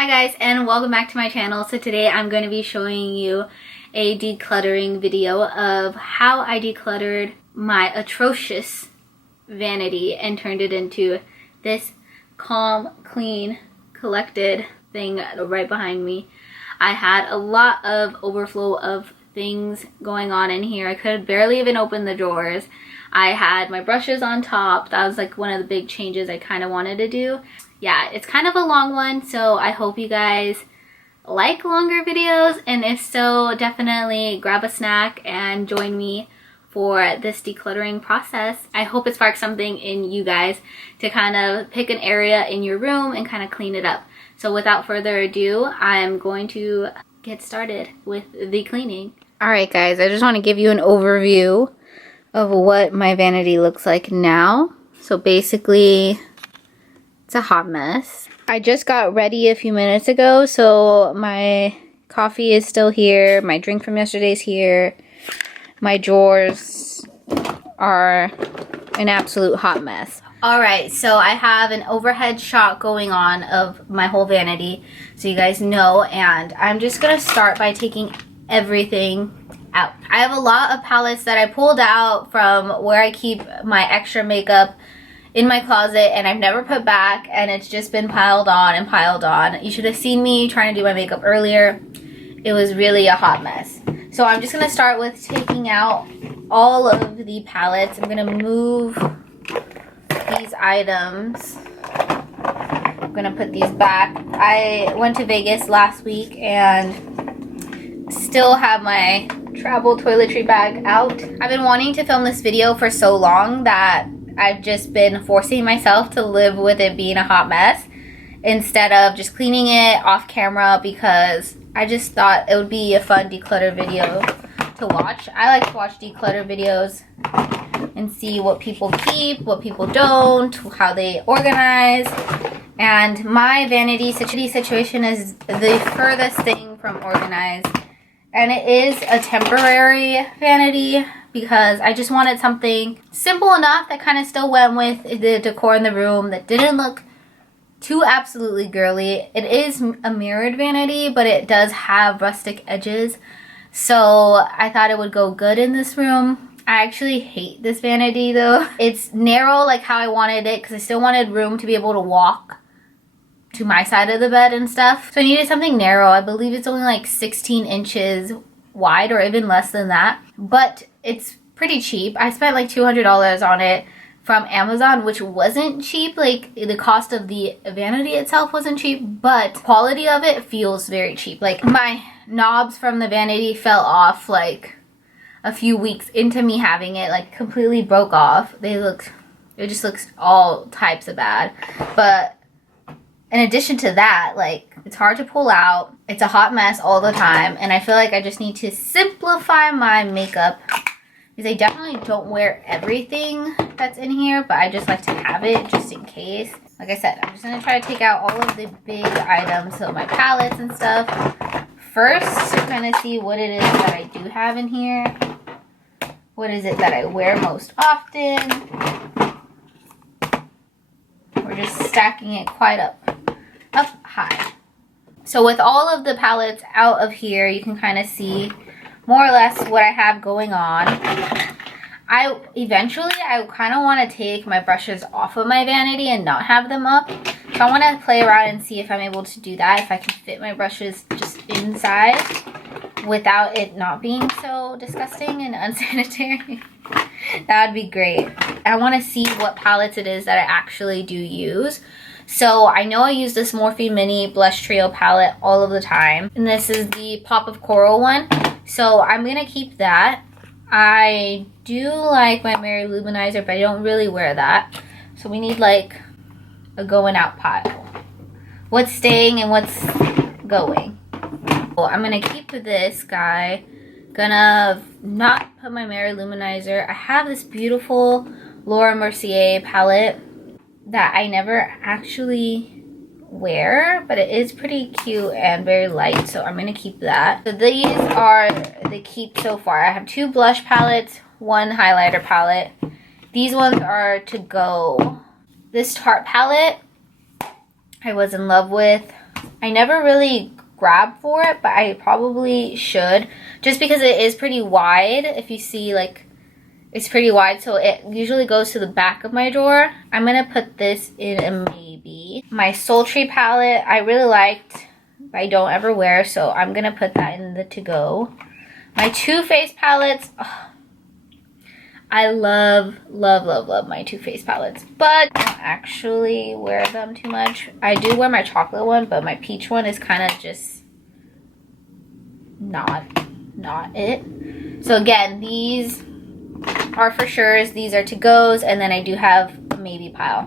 Hi guys, and welcome back to my channel. So today I'm going to be showing you a decluttering video of how I decluttered my atrocious vanity and turned it into this calm, clean, collected thing right behind me. I had a lot of overflow of things going on in here. I could barely even open the drawers. I had my brushes on top. That was like one of the big changes I kind of wanted to do. Yeah, it's kind of a long one, so I hope you guys like longer videos, and if so, definitely grab a snack and join me for this decluttering process. I hope it sparks something in you guys to kind of pick an area in your room and kind of clean it up. So without further ado, I'm going to get started with the cleaning. Alright guys, I just want to give you an overview of what my vanity looks like now. So basically, it's a hot mess. I just got ready a few minutes ago, so my coffee is still here. My drink from yesterday's here. My drawers are an absolute hot mess. Alright, so I have an overhead shot going on of my whole vanity, so you guys know, and I'm just going to start by taking everything out. I have a lot of palettes that I pulled out from where I keep my extra makeup in my closet, and I've never put back, and it's just been piled on and piled on. You should have seen me trying to do my makeup earlier. It was really a hot mess. So I'm just going to start with taking out all of the palettes. I'm going to move these items. I'm going to put these back. I went to Vegas last week and still have my travel toiletry bag out. I've been wanting to film this video for so long that I've just been forcing myself to live with it being a hot mess instead of just cleaning it off camera, because I just thought it would be a fun declutter video to watch. I like to watch declutter videos and see what people keep, what people don't, how they organize. And my vanity situation is the furthest thing from organized. And it is a temporary vanity because I just wanted something simple enough that kind of still went with the decor in the room, that didn't look too absolutely girly. It is a mirrored vanity, but it does have rustic edges, so I thought it would go good in this room. I actually hate this vanity though. It's narrow like how I wanted it because I still wanted room to be able to walk to my side of the bed and stuff. So I needed something narrow. I believe it's only like 16 inches wide or even less than that, but it's pretty cheap. I spent like $200 on it from Amazon, which wasn't cheap. Like, the cost of the vanity itself wasn't cheap, but quality of it feels very cheap. Like, my knobs from the vanity fell off like a few weeks into me having it, like completely broke off. It just looks all types of bad. But in addition to that, like, it's hard to pull out. It's a hot mess all the time, and I feel like I just need to simplify my makeup because I definitely don't wear everything that's in here, but I just like to have it just in case. Like I said, I'm just going to try to take out all of the big items, so my palettes and stuff. First, to kind of see what it is that I do have in here. What is it that I wear most often? We're just stacking it quite up high. So with all of the palettes out of here, you can kind of see more or less what I have going on. Eventually I kind of want to take my brushes off of my vanity and not have them up. So I want to play around and see if I'm able to do that, if I can fit my brushes just inside without it not being so disgusting and unsanitary. That would be great. I want to see what palettes it is that I actually do use. So I know I use this Morphe Mini Blush Trio palette all of the time, and this is the Pop of Coral one. So I'm going to keep that. I do like my Mary Luminizer, but I don't really wear that. So we need like a going out pile. What's staying and what's going. So I'm going to keep this guy. Gonna not put my Mary Luminizer. I have this beautiful Laura Mercier palette that I never actually wear, but it is pretty cute and very light, so I'm gonna keep that. So these are the keep so far. I have 2 blush palettes, 1 highlighter palette. These ones are to go. This Tarte palette I was in love with I never really grab for it, but I probably should, just because it is pretty wide. If you see, like, it's pretty wide, so it usually goes to the back of my drawer. I'm gonna put this in a maybe. My sultry palette I really liked, but I don't ever wear, so I'm gonna put that in the to-go. My Too Faced palettes, oh, I love my Too Faced palettes, but I don't actually wear them too much. I do wear my chocolate one, but my peach one is kind of just not it. So again, these are for sure. These are to-goes, and then I do have a maybe pile.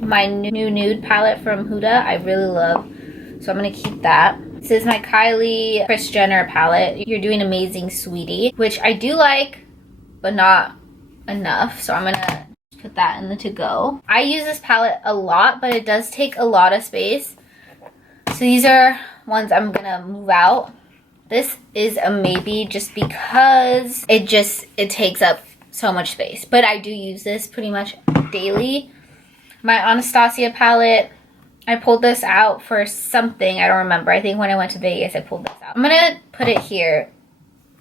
My new nude palette from Huda I really love, so I'm gonna keep that. This is my Kylie Kris Jenner palette, You're Doing Amazing Sweetie, which I do like, but not enough, so I'm gonna put that in the to-go. I use this palette a lot, but it does take a lot of space, so these are ones I'm gonna move out. This is a maybe just because it takes up so much space, but I do use this pretty much daily. My Anastasia palette, I pulled this out for something, I don't remember. I think when I went to Vegas I pulled this out. I'm gonna put it here.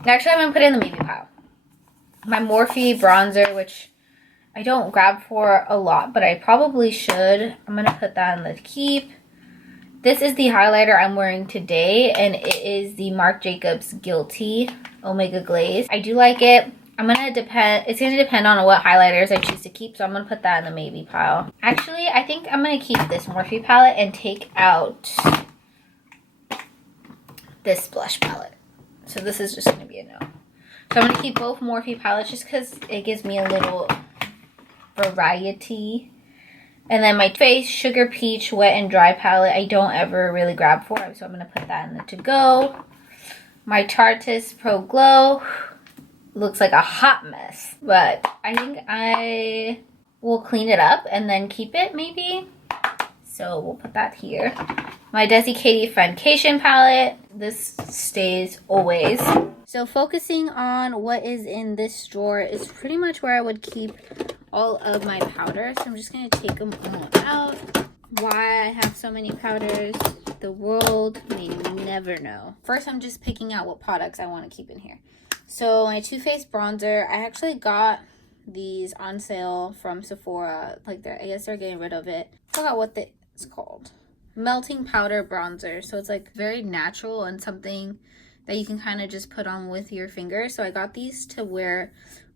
Actually, I'm gonna put it in the maybe pile. My Morphe bronzer, which I don't grab for a lot, but I probably should. I'm gonna put that in the keep. This is the highlighter I'm wearing today, and it is the Marc Jacobs Guilty Omega Glaze. I do like it. It's gonna depend on what highlighters I choose to keep, so I'm gonna put that in the maybe pile. Actually, I think I'm gonna keep this Morphe palette and take out this blush palette. So this is just gonna be a no. So I'm gonna keep both Morphe palettes just because it gives me a little variety. And then my Face Sugar Peach Wet and Dry palette, I don't ever really grab for, so I'm going to put that in the to-go. My Tarteist Pro Glow looks like a hot mess, but I think I will clean it up and then keep it maybe. So we'll put that here. My Desi Katie Friendcation palette, this stays always. So focusing on what is in this drawer is pretty much where I would keep all of my powders. So I'm just going to take them all out. Why I have so many powders, the world may never know. First, I'm just picking out what products I want to keep in here. So my Too Faced bronzer, I actually got these on sale from Sephora. Like, I guess they're getting rid of it. I forgot what it's called. Melting powder bronzer. So it's like very natural and something that you can kind of just put on with your fingers. So I got these to wear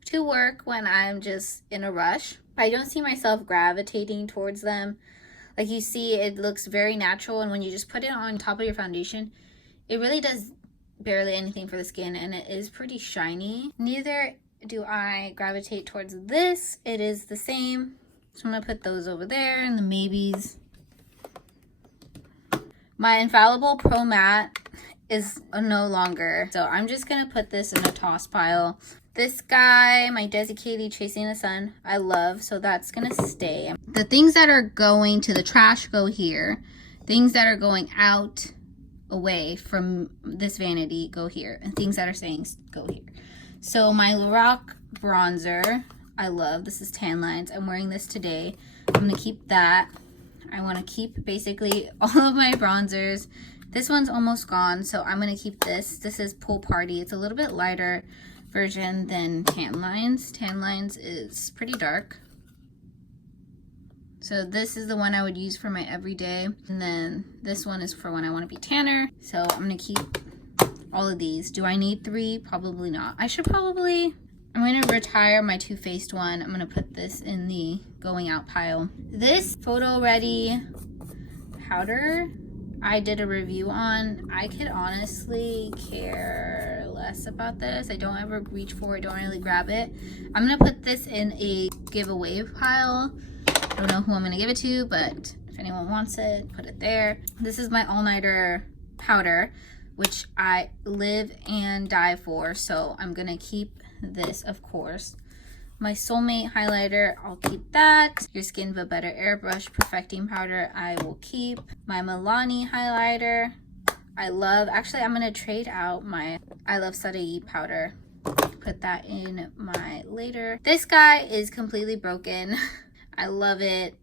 to work when I'm just in a rush. I don't see myself gravitating towards them. Like, you see, it looks very natural, and when you just put it on top of your foundation, it really does barely anything for the skin, and it is pretty shiny. Neither do I gravitate towards this. It is the same. So I'm gonna put those over there and the maybes. My Infallible Pro Matte is no longer, so I'm just gonna put this in a toss pile. This guy, my Desi Katie Chasing the Sun, I love, so that's gonna stay. The things that are going to the trash go here. Things that are going out away from this vanity go here, and things that are staying go here. So my Lorac bronzer, I love. This is Tan Lines. I'm wearing this today. I'm gonna keep that. I want to keep basically all of my bronzers. This one's almost gone, so I'm gonna keep this. This is Pool Party. It's a little bit lighter version than Tan Lines. Tan Lines is pretty dark. So this is the one I would use for my everyday. And then this one is for when I want to be tanner. So I'm going to keep all of these. Do I need 3? Probably not. I'm going to retire my Too Faced one. I'm going to put this in the going out pile. This Photo Ready powder I did a review on. I could honestly care less about this. I don't ever reach for it, don't really grab it. I'm gonna put this in a giveaway pile. I don't know who I'm gonna give it to, but if anyone wants it, put it there. This is my all-nighter powder, which I live and die for, so I'm gonna keep this, of course. My Soulmate highlighter, I'll keep that. Your Skin But Better Airbrush Perfecting Powder, I will keep. My Milani highlighter, I love. Actually, I'm going to trade out my I Love Sadai powder. Put that in my later. This guy is completely broken. I love it.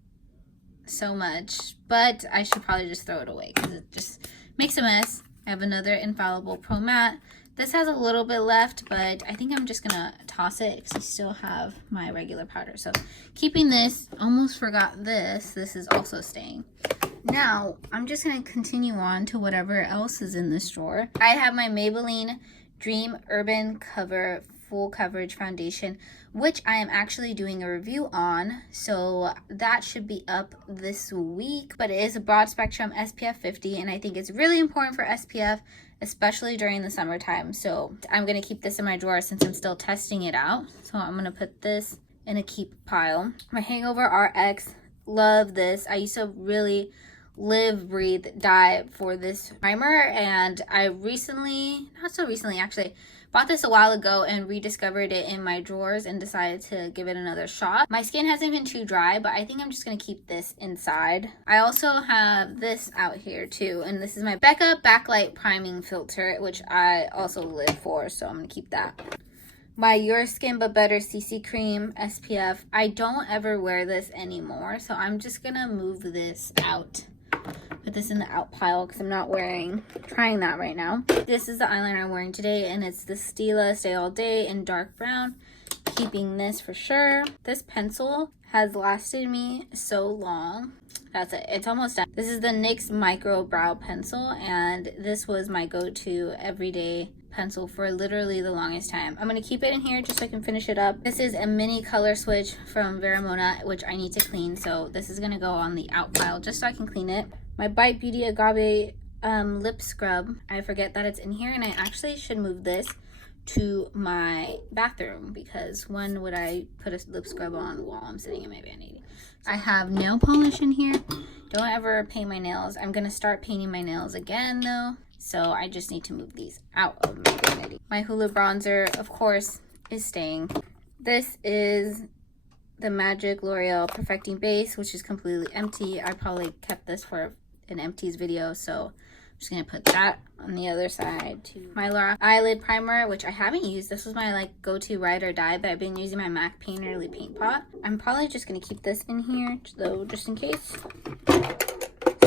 so much, but I should probably just throw it away because it just makes a mess. I have another Infallible Pro Matte. This has a little bit left, but I think I'm just gonna toss it because I still have my regular powder. So keeping this, almost forgot this. This is also staying. Now, I'm just gonna continue on to whatever else is in this drawer. I have my Maybelline Dream Urban Cover Full Coverage Foundation, which I am actually doing a review on, so that should be up this week. But it is a broad spectrum SPF 50, and I think it's really important for SPF, especially during the summertime. So I'm gonna keep this in my drawer since I'm still testing it out. So I'm gonna put this in a keep pile. My Hangover RX, love this. I used to really live, breathe, die for this primer, and I recently, not so recently actually, bought this a while ago and rediscovered it in my drawers and decided to give it another shot. My skin hasn't been too dry, but I think I'm just gonna keep this inside. I also have this out here too, and this is my Becca Backlight Priming Filter, which I also live for, so I'm gonna keep that. My Your Skin But Better CC Cream SPF. I don't ever wear this anymore, so I'm just gonna move this out. Put this in the out pile because I'm not trying that right now. This is the eyeliner I'm wearing today, and it's the Stila Stay All Day in dark brown. Keeping this for sure. This pencil has lasted me so long. That's it. It's almost done. This is the NYX Micro Brow Pencil, and this was my go-to everyday pencil for literally the longest time. I'm going to keep it in here just so I can finish it up. This is a mini color switch from Veramona, which I need to clean, so this is going to go on the out pile just so I can clean it. My Bite Beauty Agave lip scrub. I forget that it's in here, and I actually should move this to my bathroom because when would I put a lip scrub on while I'm sitting in my vanity? I have nail polish in here. Don't ever paint my nails. I'm gonna start painting my nails again though, so I just need to move these out of my vanity. My Hoola bronzer, of course, is staying. This is the Magic L'Oreal Perfecting Base, which is completely empty. I probably kept this for an empties video, so I'm just gonna put that on the other side. To my Laura eyelid primer, which I haven't used. This was my like go-to ride or die, but I've been using my MAC Painterly paint pot. I'm probably just gonna keep this in here though, just in case.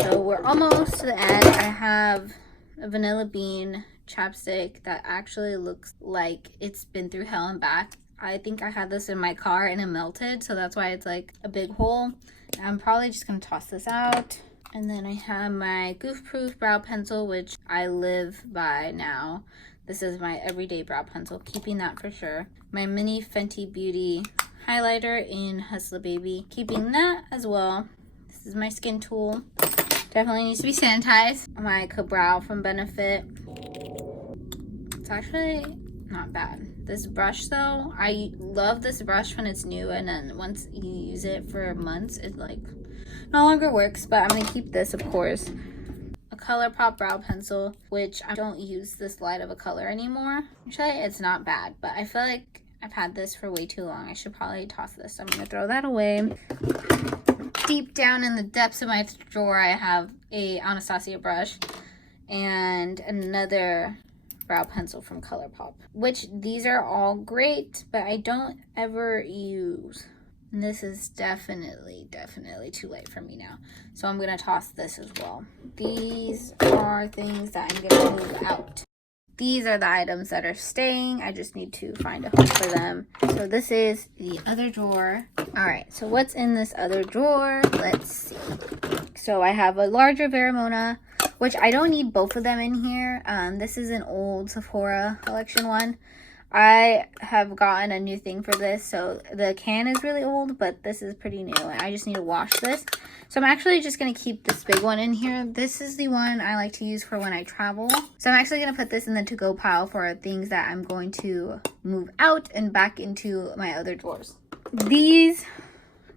So we're almost to the end. I have a Vanilla Bean chapstick that actually looks like it's been through hell and back. I think I had this in my car and it melted, so that's why it's like a big hole. I'm probably just gonna toss this out. And then I have my Goof Proof brow pencil, which I live by now. This is my everyday brow pencil, keeping that for sure. My mini Fenty Beauty highlighter in Hustler Baby, keeping that as well. This is my skin tool. Definitely needs to be sanitized. My Ka-Brow from Benefit. It's actually not bad. This brush though, I love this brush when it's new, and then once you use it for months, it like no longer works, but I'm gonna keep this, of course. A ColourPop brow pencil, which I don't use this light of a color anymore. Actually, it's not bad, but I feel like I've had this for way too long. I should probably toss this. So I'm gonna throw that away. Deep down in the depths of my drawer, I have a Anastasia brush and another brow pencil from ColourPop, which these are all great, but I don't ever use. And this is definitely too late for me now. So I'm gonna toss this as well. These are things that I'm gonna move out. These are the items that are staying. I just need to find a home for them. So this is the other drawer. All right, so what's in this other drawer? Let's see. So I have a larger Veramona, which I don't need both of them in here. This is an old Sephora collection one. I have gotten a new thing for this, so the can is really old, but this is pretty new, and I just need to wash this. So I'm actually just going to keep this big one in here. This is the one I like to use for when I travel. So I'm actually going to put this in the to-go pile for things that I'm going to move out and back into my other drawers. These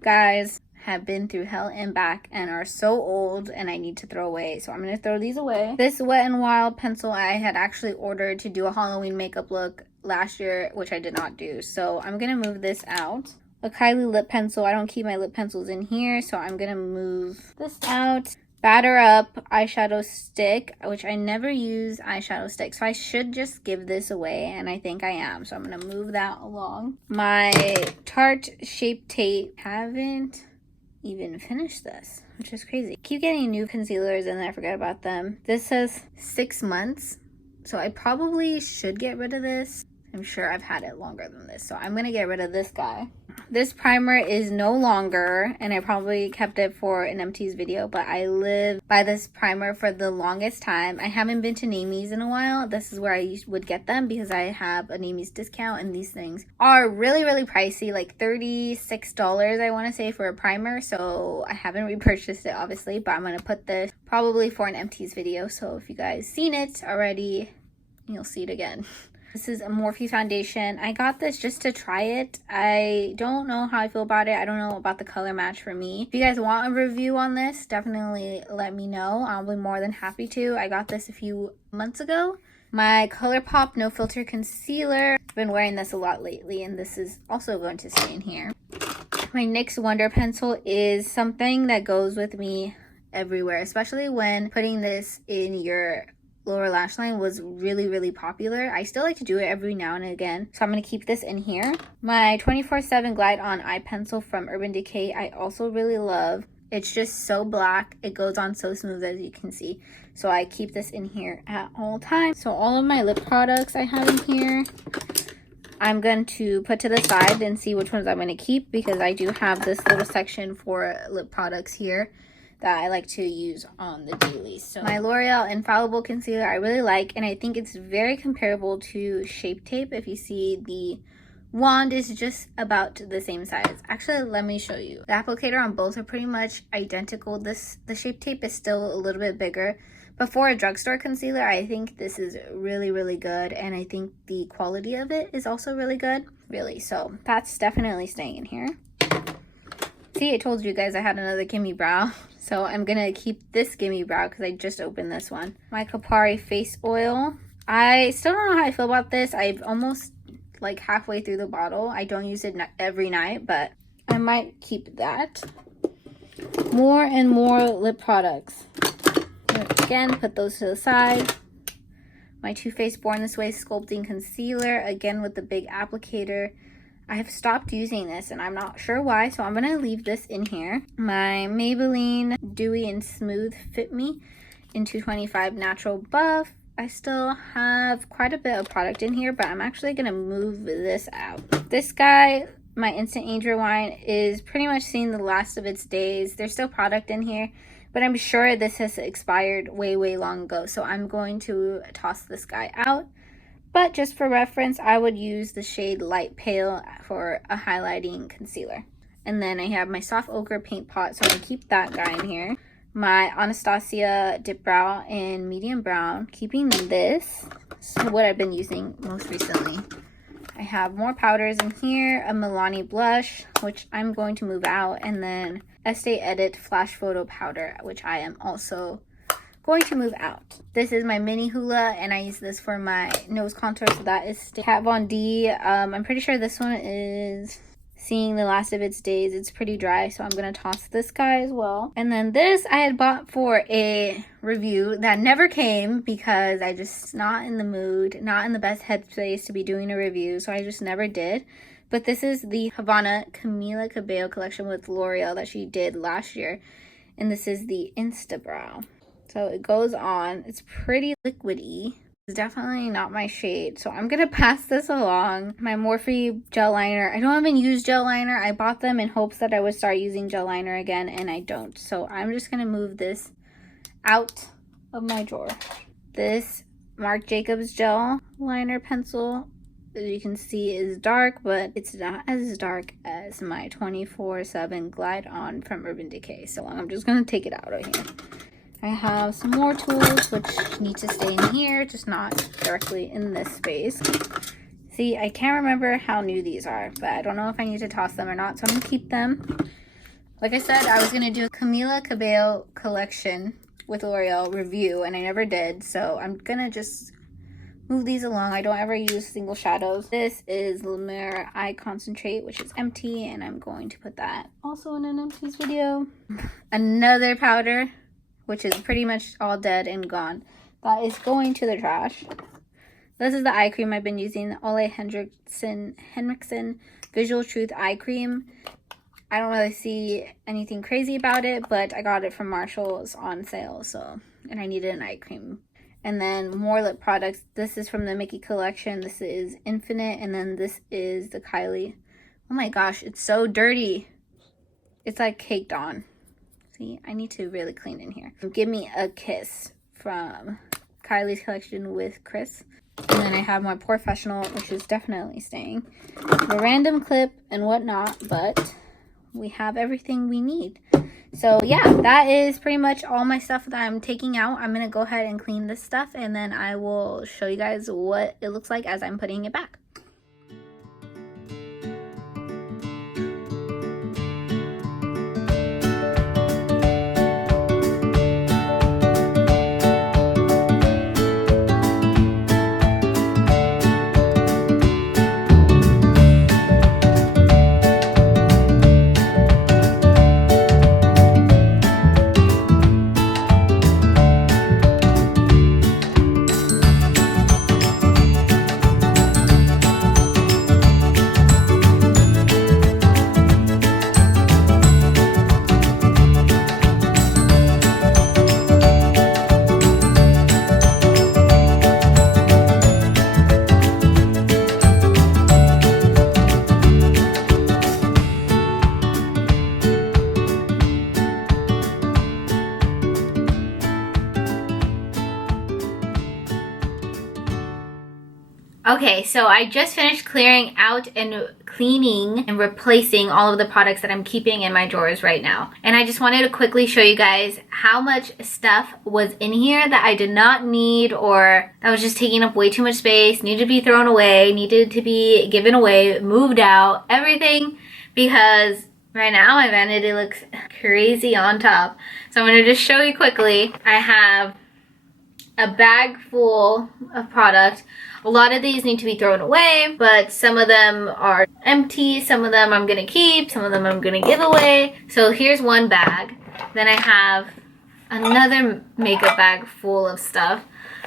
guys have been through hell and back and are so old and I need to throw away, so I'm going to throw these away. This Wet n Wild pencil I had actually ordered to do a Halloween makeup look last year, which I did not do, so I'm gonna move this out. A Kylie lip pencil. I don't keep my lip pencils in here, so I'm gonna move this out. Batter Up eyeshadow stick, which I never use eyeshadow stick, so I should just give this away, and I think I am, so I'm gonna move that along. My Tarte Shape Tape, haven't even finish this, which is crazy. Keep getting new concealers and then I forget about them. This says 6 months, so I probably should get rid of this. I'm sure I've had it longer than this, so I'm gonna get rid of this guy. This primer is no longer, and I probably kept it for an empties video, but I live by this primer for the longest time. I haven't been to Namie's in a while. This is where I would get them because I have a Namie's discount, and these things are really, really pricey, like $36 I want to say for a primer, so I haven't repurchased it obviously, but I'm gonna put this probably for an empties video, so if you guys seen it already, you'll see it again. This is a Morphe foundation. I got this just to try it. I don't know how I feel about it. I don't know about the color match for me. If you guys want a review on this, definitely let me know. I'll be more than happy to. I got this a few months ago. My ColourPop No Filter Concealer. I've been wearing this a lot lately, and this is also going to stay in here. My NYX Wonder Pencil is something that goes with me everywhere, especially when putting this in your lower lash line was really, really popular. I still like to do it every now and again, so I'm going to keep this in here. My 24/7 Glide On Eye Pencil from Urban Decay I also really love. It's just so black. It goes on so smooth, as you can see. So I keep this in here at all times. So all of my lip products I have in here, I'm going to put to the side and see which ones I'm going to keep, because I do have this little section for lip products here that I like to use on the daily. So my L'Oreal Infallible Concealer I really like, and I think it's very comparable to Shape Tape. If you see, the wand is just about the same size. Actually, let me show you. The applicator on both are pretty much identical. The Shape Tape is still a little bit bigger, but for a drugstore concealer, I think this is really, really good, and I think the quality of it is also really good. Really, so that's definitely staying in here. See, I told you guys I had another Gimme Brow. So I'm gonna keep this Gimme Brow because I just opened this one. My Kopari Face Oil. I still don't know how I feel about this. I've almost like halfway through the bottle. I don't use it every night, but I might keep that. More and more lip products. Again, put those to the side. My Too Faced Born This Way Sculpting Concealer, again with the big applicator. I have stopped using this and I'm not sure why, so I'm going to leave this in here. My Maybelline Dewy and Smooth Fit Me in 225 Natural Buff. I still have quite a bit of product in here, but I'm actually going to move this out. This guy, my Instant Angel Wine, is pretty much seeing the last of its days. There's still product in here, but I'm sure this has expired way, way long ago, so I'm going to toss this guy out. But just for reference, I would use the shade Light Pale for a highlighting concealer. And then I have my Soft Ochre Paint Pot, so I'm going to keep that guy in here. My Anastasia Dip Brow in Medium Brown, keeping this. This is what I've been using most recently. I have more powders in here, a Milani blush, which I'm going to move out, and then Estee Edit Flash Photo Powder, which I am also going to move out. This is my mini hula, and I use this for my nose contour, so that is Kat Von D. I'm pretty sure this one is seeing the last of its days. It's pretty dry, so I'm gonna toss this guy as well. And then this I had bought for a review that never came because I just not in the mood, not in the best headspace to be doing a review, so I just never did. But this is the Havana Camila Cabello collection with L'Oreal that she did last year, and this is the Insta Brow. So it goes on. It's pretty liquidy. It's definitely not my shade, so I'm gonna pass this along. My Morphe gel liner. I don't even use gel liner. I bought them in hopes that I would start using gel liner again, and I don't. So I'm just gonna move this out of my drawer. This Marc Jacobs gel liner pencil, as you can see, is dark, but it's not as dark as my 24/7 Glide On from Urban Decay. So I'm just gonna take it out of here. I have some more tools which need to stay in here, just not directly in this space. See, I can't remember how new these are, but I don't know if I need to toss them or not, so I'm gonna keep them. Like I said, I was gonna do a Camila Cabello collection with L'Oreal review, and I never did, so I'm gonna just move these along. I don't ever use single shadows. This is La Mer Eye Concentrate, which is empty, and I'm going to put that also in an empties video. Another powder, which is pretty much all dead and gone. That is going to the trash. This is the eye cream I've been using, the Ole Henriksen Visual Truth Eye Cream. I don't really see anything crazy about it, but I got it from Marshall's on sale, so, and I needed an eye cream. And then more lip products. This is from the Mickey collection. This is Infinite, and then this is the Kylie. Oh my gosh, it's so dirty. It's like caked on. See, I need to really clean in here. Give Me a Kiss from Kylie's collection with Chris. And then I have my Professional, which is definitely staying. The random clip and whatnot, but we have everything we need. So yeah, that is pretty much all my stuff that I'm taking out. I'm gonna go ahead and clean this stuff, and then I will show you guys what it looks like as I'm putting it back. Okay, so I just finished clearing out and cleaning and replacing all of the products that I'm keeping in my drawers right now. And I just wanted to quickly show you guys how much stuff was in here that I did not need, or that was just taking up way too much space, needed to be thrown away, needed to be given away, moved out, everything, because right now my vanity looks crazy on top. So I'm going to just show you quickly. I have a bag full of product. A lot of these need to be thrown away, but some of them are empty, some of them I'm gonna keep, some of them I'm gonna give away. So here's one bag. Then I have another makeup bag full of stuff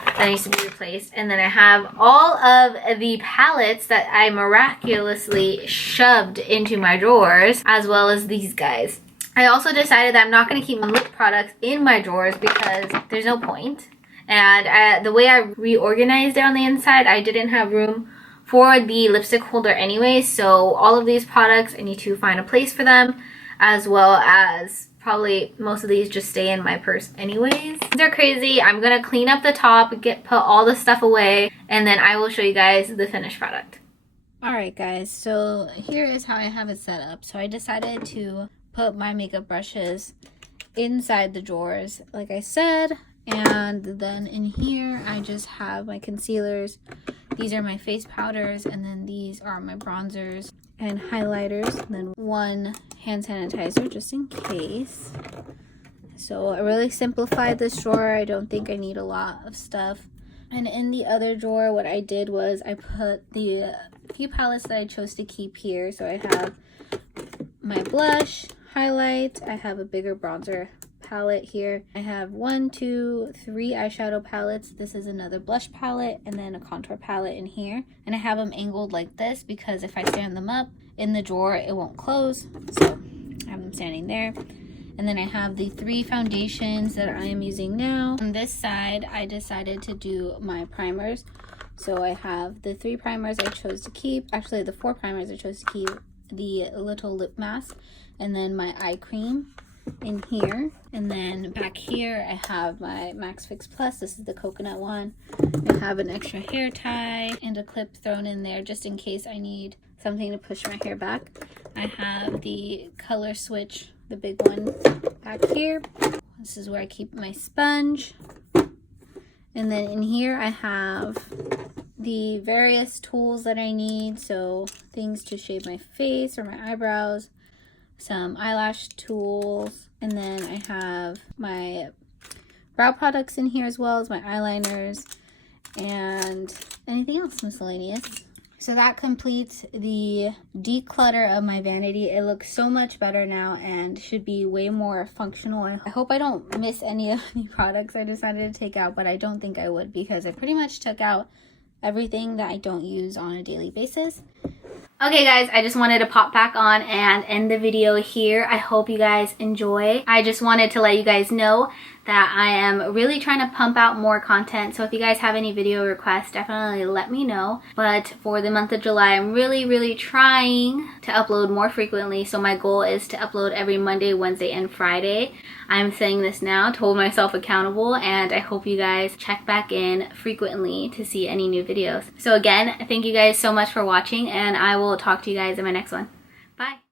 that needs to be replaced. And then I have all of the palettes that I miraculously shoved into my drawers, as well as these guys. I also decided that I'm not gonna keep my lip products in my drawers because there's no point. And the way I reorganized it on the inside, I didn't have room for the lipstick holder anyway, so all of these products, I need to find a place for them, as well as probably most of these just stay in my purse anyways. These are crazy. I'm gonna clean up the top, put all the stuff away, and then I will show you guys the finished product. Alright guys, so here is how I have it set up. So I decided to put my makeup brushes inside the drawers, like I said. And then in here, I just have my concealers. These are my face powders, and then these are my bronzers and highlighters. And then one hand sanitizer, just in case. So I really simplified this drawer. I don't think I need a lot of stuff. And in the other drawer, what I did was I put the few palettes that I chose to keep here. So I have my blush, highlight, I have a bigger bronzer palette here. I have 1, 2, 3 eyeshadow palettes. This is another blush palette, and then a contour palette in here. And I have them angled like this because if I stand them up in the drawer, it won't close. So I have them standing there. And then I have the 3 foundations that I am using now. On this side, I decided to do my primers. So I have the 3 primers I chose to keep. Actually, the 4 primers I chose to keep. The little lip mask, and then my eye cream in here. And then back here I have my Max Fix Plus. This is the coconut one. I have an extra hair tie and a clip thrown in there just in case I need something to push my hair back. I have the color switch, the big one, back here. This is where I keep my sponge. And then in here I have the various tools that I need, so things to shape my face or my eyebrows, some eyelash tools, and then I have my brow products in here as well as my eyeliners and anything else miscellaneous. So that completes the declutter of my vanity. It looks so much better now and should be way more functional. I hope I don't miss any of the products I decided to take out, but I don't think I would because I pretty much took out everything that I don't use on a daily basis. Okay guys, I just wanted to pop back on and end the video here. I hope you guys enjoy. I just wanted to let you guys know that I am really trying to pump out more content. So if you guys have any video requests, definitely let me know. But for the month of July, I'm really trying to upload more frequently. So my goal is to upload every Monday, Wednesday, and Friday. I'm saying this now to hold myself accountable, and I hope you guys check back in frequently to see any new videos. So again, thank you guys so much for watching, and I will talk to you guys in my next one. Bye.